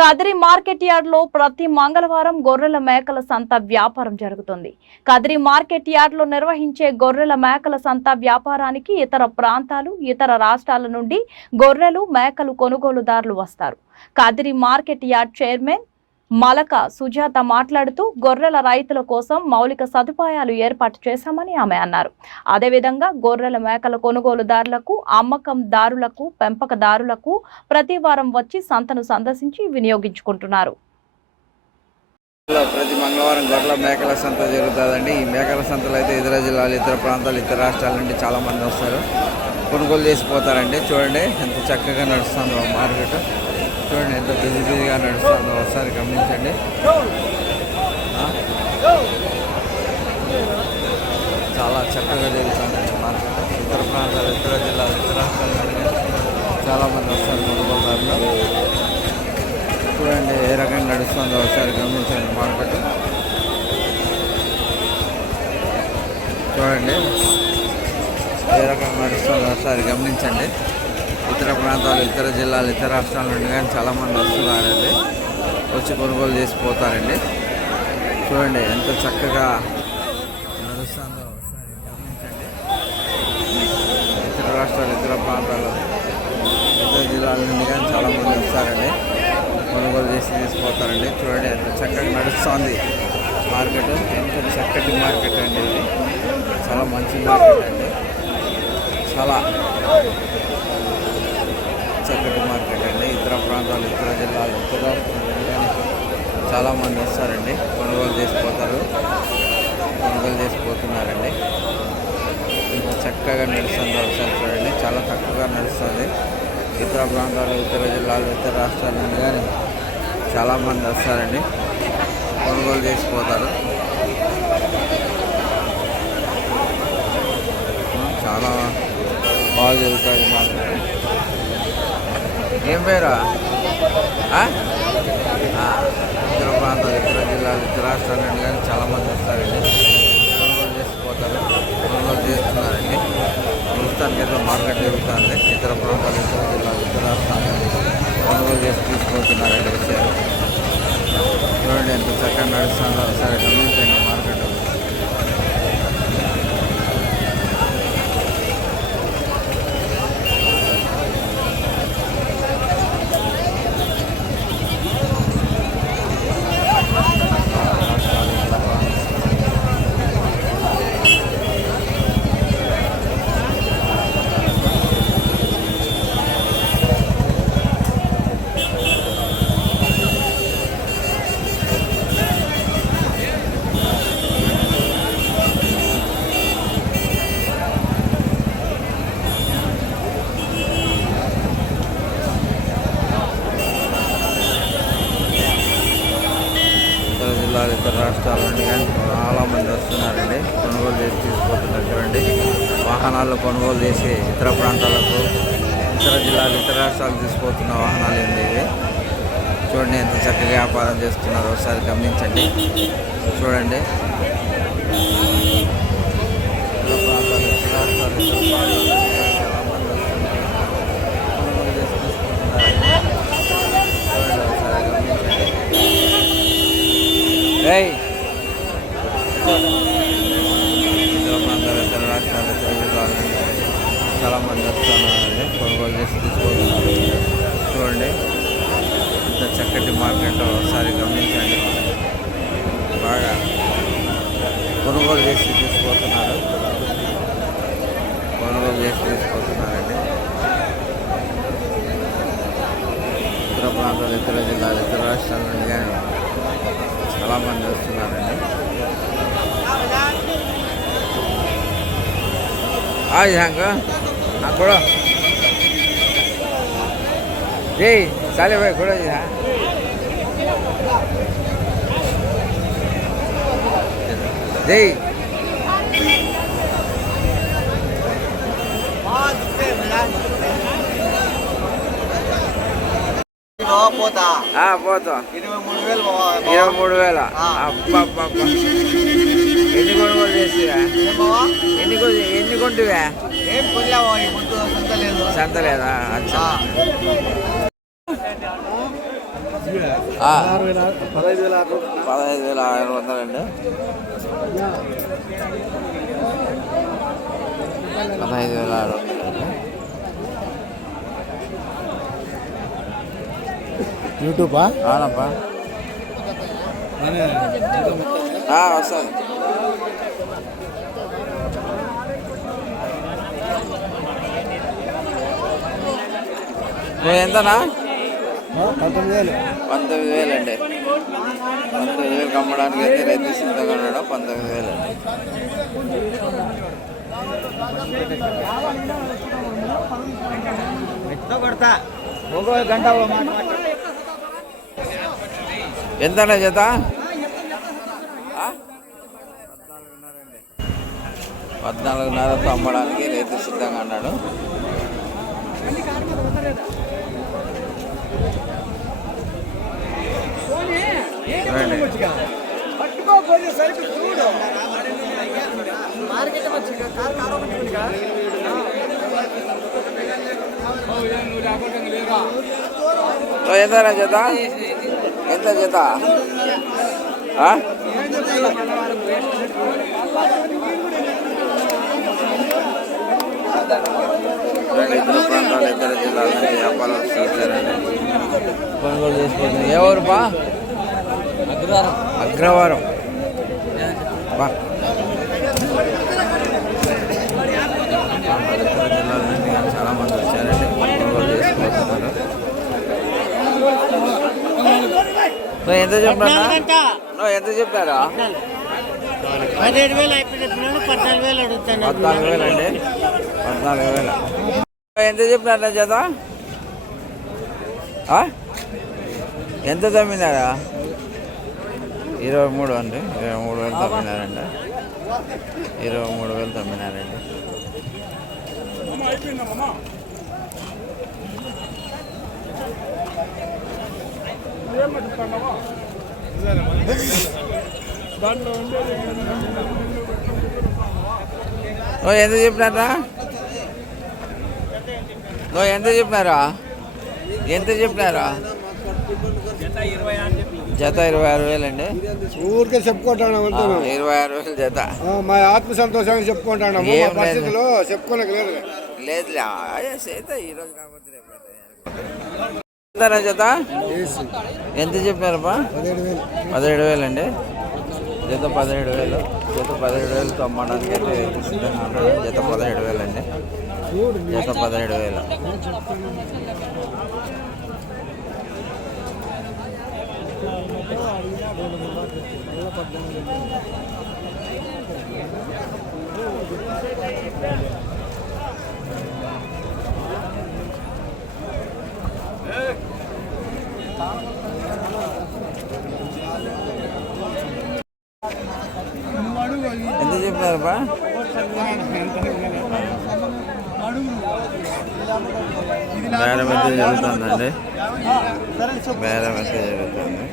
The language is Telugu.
కదిరి మార్కెట్ యార్డ్ లో ప్రతి మంగళవారం గొర్రెల మేకల సంత వ్యాపారం జరుగుతుంది. కదిరి మార్కెట్ యార్డ్ లో నిర్వహించే గొర్రెల మేకల సంత వ్యాపారానికి ఇతర ప్రాంతాలు, ఇతర రాష్ట్రాల నుండి గొర్రెలు, మేకలు కొనుగోలుదారులు వస్తారు. Kadiri market yard chairman Malaka Sujatha మాట్లాడుతూ గొర్రెల రైతుల కోసం మౌలిక సదుపాయాలు ఏర్పాటు చేశామని ఆమె అన్నారు. అదేవిధంగా గొర్రెల మేకల కొనుగోలుదారులకు, అమ్మకందారులకు, పెంపకదారులకు ప్రతి వారం వచ్చి సంతను సందర్శించి వినియోగించుకుంటున్నారు. ప్రతి మంగళవారం గొర్రెల మేకల సంత జరుగుతుందండి. ఈ మేకల సంతలో అయితే ఇతర జిల్లాలు, ఇతర ప్రాంతాలు, ఇతర రాష్ట్రాల నుండి చాలా మంది వస్తారు, కొనుగోలు చేసిపోతారండి. చూడండి ఎంత చక్కగా నడుస్తుందో మార్కెట్. చూడండి ఎంత బిజీగా నడుస్తుందో ఒకసారి గమనించండి. చాలా చక్కగా జరుగుతుందండి మార్కెట్. ఇతర ప్రాంతాలు, ఇతర జిల్లాలు, ఇతర రాష్ట్రాల నుండి చాలామంది వస్తారు కొనుగోలుదారులు. చూడండి ఏ రకంగా నడుస్తుందో ఒకసారి గమనించండి మార్కెట్. చూడండి ఏ రకంగా నడుస్తుందో ఒకసారి గమనించండి. ఇతర ప్రాంతాలు, ఇతర జిల్లాలు, ఇతర రాష్ట్రాల నుండి కానీ చాలామంది వస్తున్నారండి, వచ్చి కొనుగోలు చేసిపోతారండి. చూడండి ఎంత చక్కగా నడుస్తుందో ఒకసారి గమనించండి. ఇతర రాష్ట్రాలు, ఇతర ప్రాంతాలు, ఇతర జిల్లాల నుండి కానీ చాలామంది వస్తారండి, కొనుగోలు చేసి తీసుకుపోతారండి. చూడండి ఎంత చక్కగా నడుస్తుంది మార్కెట్. ఎంత చక్కటి మార్కెట్ అండి ఇది. చాలా మంచి మార్కెట్ అండి. చాలా చక్కటి మార్కెట్ అండి. ఇతర ప్రాంతాలు, ఇతర జిల్లాలు, ఇతర రాష్ట్రాలు కానీ చాలామంది వస్తారండి, కొనుగోలు చేసిపోతారు, కొనుగోలు చేసిపోతున్నారండి. ఇంత చక్కగా నడుస్తుంది ఒకసారి చూడండి. చాలా తక్కువగా నడుస్తుంది. ఇతర ప్రాంతాలు, ఇతర జిల్లాలు, ఇతర రాష్ట్రాల నుండి కానీ చాలామంది వస్తారండి, కొనుగోలు చేసిపోతారు. చాలా బాగా జరుగుతుంది మార్కెట్. ఏం పేరా? ఇతర ప్రాంతాలు, ఇతర జిల్లాలు, ఇతర రాష్ట్రాల నుండి కానీ చాలామంది వస్తారండి, కొనుగోలు చేసిపోతారు, కొనుగోలు చేస్తున్నారండి. ప్రస్తుతానికి అయితే మార్కెట్ జరుగుతుంది. ఇతర ప్రాంతాలు, ఇతర జిల్లాలు, ఇతర రాష్ట్రాలు కొనుగోలు చేసి తీసుకుంటున్నారండి విషయాలు. చూడండి ఎంత చక్కగా నడుస్తుందో ఒకసారి గమనించండి మార్కెట్. ఇతర రాష్ట్రాల నుండి కానీ చాలామంది వస్తున్నారండి, కొనుగోలు చేసి తీసుకుపోతున్నారు. చూడండి వాహనాలు కొనుగోలు చేసి ఇతర ప్రాంతాలకు, ఇతర జిల్లాలు, ఇతర రాష్ట్రాలు తీసుకుపోతున్న వాహనాలు ఏంటి ఇవి. చూడండి ఎంత చక్కగా వ్యాపారం చేస్తున్నారో ఒకసారి గమనించండి. చూడండి ఇతర ప్రాంతాలు, ఇతర రాష్ట్రాలు, ఇతర ప్రాంతాలు చాలామంది వస్తున్నారు, కొనుగోలు చేసి తీసుకుంటున్నారండి. చూడండి ఒకసారి గమనించండి. ఇతర ప్రాంతాలు, ఇతర రాష్ట్రాలు, ఇతర జిల్లాల నుండి చాలామంది వస్తున్నారండి, కొనుగోలు చేసి తీసుకుంటున్నారు. చూడండి ఇంత చక్కటి మార్కెట్ ఒకసారి గమనించండి. బాగా కొనుగోలు చేసి తీసుకుపోతున్నారు, కొనుగోలు చేసి తీసుకుపోతున్నారండి. ఇతర ప్రాంతాలు, ఇతర జిల్లాలు, ఇతర రాష్ట్రాల నుండి కానీ చాలామంది వస్తున్నారండి. కూడా జై చాలే భాయ్ కూడా జై పోతా 23,000. ఎన్ని కొనుగోలు చేసిరా? ఎన్ని కొంటివా? సంత లేదా? 15,600 అండి. 15,600 అండి. యూట్యూబా అవునప్పా వస్తాను. ఎంతనా? 19,000. 19,000 అండి. 19,000 అమ్మడానికి అయితే రైతు సిద్ధంగా ఉన్నాడు. 19,000 అండి. ఎంతనా జత? 14,500తో అమ్మడానికి రైతు సిద్ధంగా అన్నాడు. ఎంతనా జత? ఎంత జత? ఇతర ప్రాంతాలు ఇతర జిల్లాల నుంచి వ్యాపారస్తులు వచ్చారండి. కొనుగోలు చేసుకోవచ్చు. ఏ ఊరు బా? అగ్రవారం బా. ఇతర జిల్లాల నుండి చాలా మంది వచ్చారండి. కొనుగోలు చేసుకుంటున్నారు. ఎంత చెప్పారా? ఎంత చెప్పారా? 17,000 అయిపోయినప్పుడు 14,000 అడుగుతాను. 14,000 అండి. 14,000. ఎంత చెప్పినారా జత? ఎంత తమ్మినారా? 23 అండి. 23,000 తమ్మినారండి. 23,000 తమ్మినారండి. ఎంత చెప్పినారా? ఎంత చెప్పినారా? ఎంత చెప్పినారా? జత 26,000 అండి. ఊరికే చెప్పుకుంటాను 26,000 జత. మా ఆత్మ సంతోషాన్ని చెప్పుకుంటాను. పరిస్థితులు చెప్పుకోలేక లేదులే ఈరోజు కాకపోతే జత ఎంత చెప్పినారబ్బా? 17,000 అండి. జత 17,000. జత 17,000తో అమ్మడానికి అయితే సిద్ధంగా ఉన్నాడు. జత 17,000 అండి. జత 17,000. ఎంత చెప్పినారబ్బా? బేరం అయితే జరుగుతుందండి. బేరం అయితే జరుగుతుంది.